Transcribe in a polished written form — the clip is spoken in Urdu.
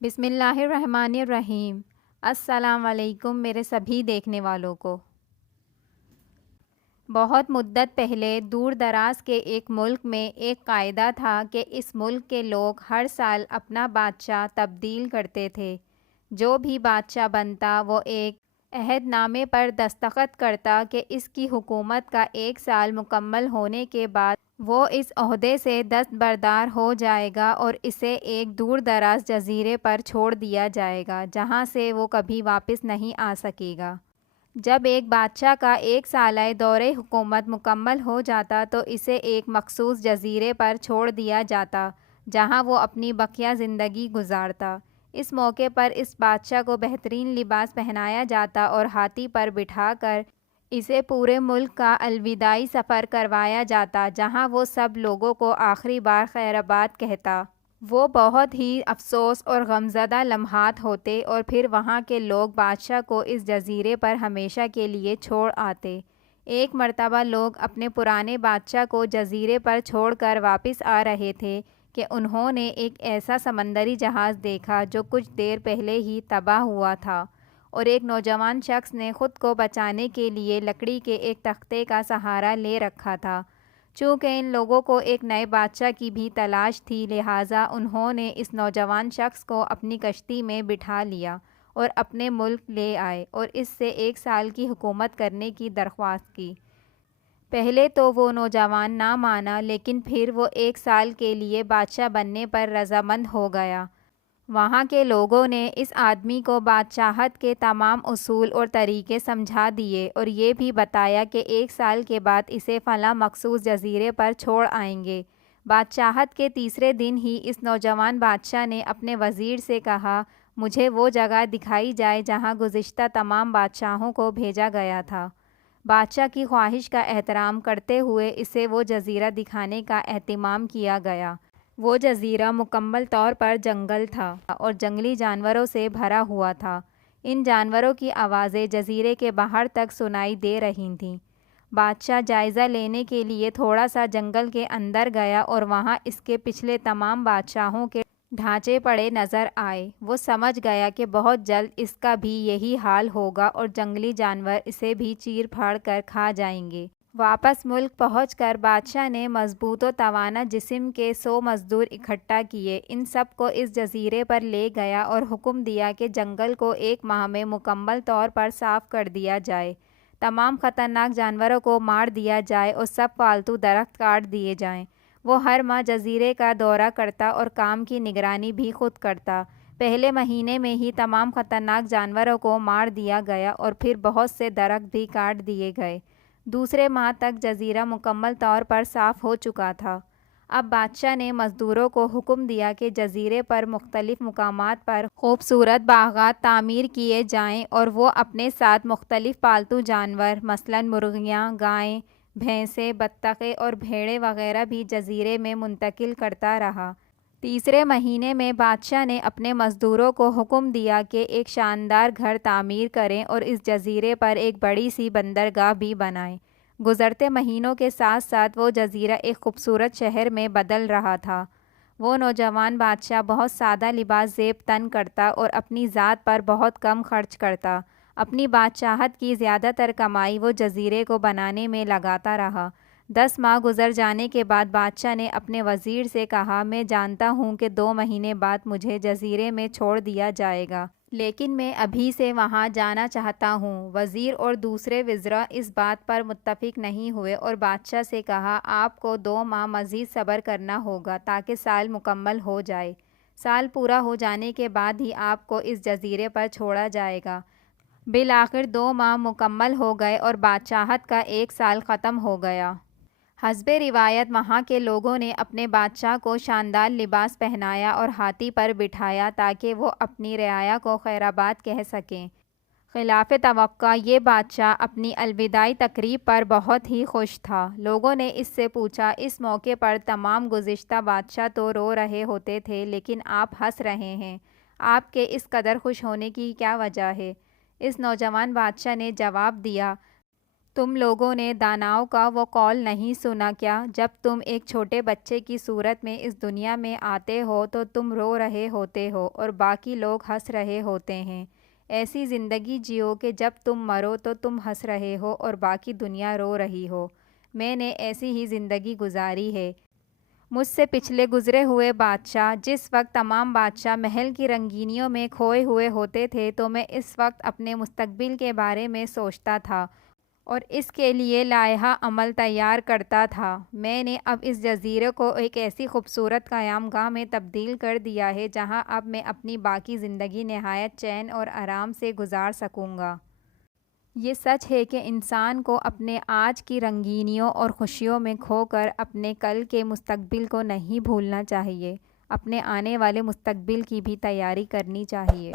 بسم اللہ الرحمن الرحیم۔ السلام علیکم میرے سبھی دیکھنے والوں کو۔ بہت مدت پہلے دور دراز کے ایک ملک میں ایک قاعدہ تھا کہ اس ملک کے لوگ ہر سال اپنا بادشاہ تبدیل کرتے تھے۔ جو بھی بادشاہ بنتا وہ ایک عہد نامے پر دستخط کرتا کہ اس کی حکومت کا 1 سال مکمل ہونے کے بعد وہ اس عہدے سے دستبردار ہو جائے گا اور اسے ایک دور دراز جزیرے پر چھوڑ دیا جائے گا جہاں سے وہ کبھی واپس نہیں آ سکے گا۔ جب ایک بادشاہ کا 1 سالہ دور حکومت مکمل ہو جاتا تو اسے ایک مخصوص جزیرے پر چھوڑ دیا جاتا جہاں وہ اپنی بقیہ زندگی گزارتا۔ اس موقع پر اس بادشاہ کو بہترین لباس پہنایا جاتا اور ہاتھی پر بٹھا کر اسے پورے ملک کا الوداعی سفر کروایا جاتا جہاں وہ سب لوگوں کو آخری بار خیرآباد کہتا۔ وہ بہت ہی افسوس اور غمزدہ لمحات ہوتے اور پھر وہاں کے لوگ بادشاہ کو اس جزیرے پر ہمیشہ کے لیے چھوڑ آتے۔ ایک مرتبہ لوگ اپنے پرانے بادشاہ کو جزیرے پر چھوڑ کر واپس آ رہے تھے کہ انہوں نے ایک ایسا سمندری جہاز دیکھا جو کچھ دیر پہلے ہی تباہ ہوا تھا، اور ایک نوجوان شخص نے خود کو بچانے کے لیے لکڑی کے ایک تختے کا سہارا لے رکھا تھا۔ چونکہ ان لوگوں کو ایک نئے بادشاہ کی بھی تلاش تھی، لہٰذا انہوں نے اس نوجوان شخص کو اپنی کشتی میں بٹھا لیا اور اپنے ملک لے آئے اور اس سے 1 سال کی حکومت کرنے کی درخواست کی۔ پہلے تو وہ نوجوان نہ مانا، لیکن پھر وہ 1 سال کے لیے بادشاہ بننے پر رضامند ہو گیا۔ وہاں کے لوگوں نے اس آدمی کو بادشاہت کے تمام اصول اور طریقے سمجھا دیے اور یہ بھی بتایا کہ 1 سال کے بعد اسے فلاں مخصوص جزیرے پر چھوڑ آئیں گے۔ بادشاہت کے تیسرے دن ہی اس نوجوان بادشاہ نے اپنے وزیر سے کہا، مجھے وہ جگہ دکھائی جائے جہاں گزشتہ تمام بادشاہوں کو بھیجا گیا تھا۔ بادشاہ کی خواہش کا احترام کرتے ہوئے اسے وہ جزیرہ دکھانے کا اہتمام کیا گیا۔ وہ جزیرہ مکمل طور پر جنگل تھا اور جنگلی جانوروں سے بھرا ہوا تھا۔ ان جانوروں کی آوازیں جزیرے کے باہر تک سنائی دے رہی تھیں۔ بادشاہ جائزہ لینے کے لیے تھوڑا سا جنگل کے اندر گیا اور وہاں اس کے پچھلے تمام بادشاہوں کے ڈھانچے پڑے نظر آئے۔ وہ سمجھ گیا کہ بہت جلد اس کا بھی یہی حال ہوگا اور جنگلی جانور اسے بھی چیر پھاڑ کر کھا جائیں گے۔ واپس ملک پہنچ کر بادشاہ نے مضبوط و توانا جسم کے 100 مزدور اکٹھا کیے، ان سب کو اس جزیرے پر لے گیا اور حکم دیا کہ جنگل کو 1 ماہ میں مکمل طور پر صاف کر دیا جائے، تمام خطرناک جانوروں کو مار دیا جائے اور سب پالتو درخت کاٹ دیے جائیں۔ وہ ہر ماہ جزیرے کا دورہ کرتا اور کام کی نگرانی بھی خود کرتا۔ پہلے مہینے میں ہی تمام خطرناک جانوروں کو مار دیا گیا اور پھر بہت سے درخت بھی کاٹ دیے گئے۔ دوسرے ماہ تک جزیرہ مکمل طور پر صاف ہو چکا تھا۔ اب بادشاہ نے مزدوروں کو حکم دیا کہ جزیرے پر مختلف مقامات پر خوبصورت باغات تعمیر کیے جائیں اور وہ اپنے ساتھ مختلف پالتو جانور مثلاً مرغیاں، گائیں، بھینسیں، بطخیں اور بھیڑیں وغیرہ بھی جزیرے میں منتقل کرتا رہا۔ تیسرے مہینے میں بادشاہ نے اپنے مزدوروں کو حکم دیا کہ ایک شاندار گھر تعمیر کریں اور اس جزیرے پر ایک بڑی سی بندرگاہ بھی بنائیں۔ گزرتے مہینوں کے ساتھ ساتھ وہ جزیرہ ایک خوبصورت شہر میں بدل رہا تھا۔ وہ نوجوان بادشاہ بہت سادہ لباس زیب تن کرتا اور اپنی ذات پر بہت کم خرچ کرتا۔ اپنی بادشاہت کی زیادہ تر کمائی وہ جزیرے کو بنانے میں لگاتا رہا۔ 10 ماہ گزر جانے کے بعد بادشاہ نے اپنے وزیر سے کہا، میں جانتا ہوں کہ 2 مہینے بعد مجھے جزیرے میں چھوڑ دیا جائے گا، لیکن میں ابھی سے وہاں جانا چاہتا ہوں۔ وزیر اور دوسرے وزراء اس بات پر متفق نہیں ہوئے اور بادشاہ سے کہا، آپ کو 2 ماہ مزید صبر کرنا ہوگا تاکہ سال مکمل ہو جائے۔ سال پورا ہو جانے کے بعد ہی آپ کو اس جزیرے پر چھوڑا جائے گا۔ بالآخر 2 ماہ مکمل ہو گئے اور بادشاہت کا 1 سال ختم ہو گیا۔ حسب روایت وہاں کے لوگوں نے اپنے بادشاہ کو شاندار لباس پہنایا اور ہاتھی پر بٹھایا تاکہ وہ اپنی رعایا کو خیرآباد کہہ سکیں۔ خلاف توقع یہ بادشاہ اپنی الوداعی تقریب پر بہت ہی خوش تھا۔ لوگوں نے اس سے پوچھا، اس موقع پر تمام گزشتہ بادشاہ تو رو رہے ہوتے تھے لیکن آپ ہنس رہے ہیں، آپ کے اس قدر خوش ہونے کی کیا وجہ ہے؟ اس نوجوان بادشاہ نے جواب دیا، تم لوگوں نے داناؤں کا وہ قول نہیں سنا کیا؟ جب تم ایک چھوٹے بچے کی صورت میں اس دنیا میں آتے ہو تو تم رو رہے ہوتے ہو اور باقی لوگ ہنس رہے ہوتے ہیں۔ ایسی زندگی جیو کہ جب تم مرو تو تم ہنس رہے ہو اور باقی دنیا رو رہی ہو۔ میں نے ایسی ہی زندگی گزاری ہے۔ مجھ سے پچھلے گزرے ہوئے بادشاہ، جس وقت تمام بادشاہ محل کی رنگینیوں میں کھوئے ہوئے ہوتے تھے، تو میں اس وقت اپنے مستقبل کے بارے میں سوچتا تھا اور اس کے لیے لائحہ عمل تیار کرتا تھا۔ میں نے اب اس جزیرے کو ایک ایسی خوبصورت قیام گاہ میں تبدیل کر دیا ہے جہاں اب میں اپنی باقی زندگی نہایت چین اور آرام سے گزار سکوں گا۔ یہ سچ ہے کہ انسان کو اپنے آج کی رنگینیوں اور خوشیوں میں کھو کر اپنے کل کے مستقبل کو نہیں بھولنا چاہیے۔ اپنے آنے والے مستقبل کی بھی تیاری کرنی چاہیے۔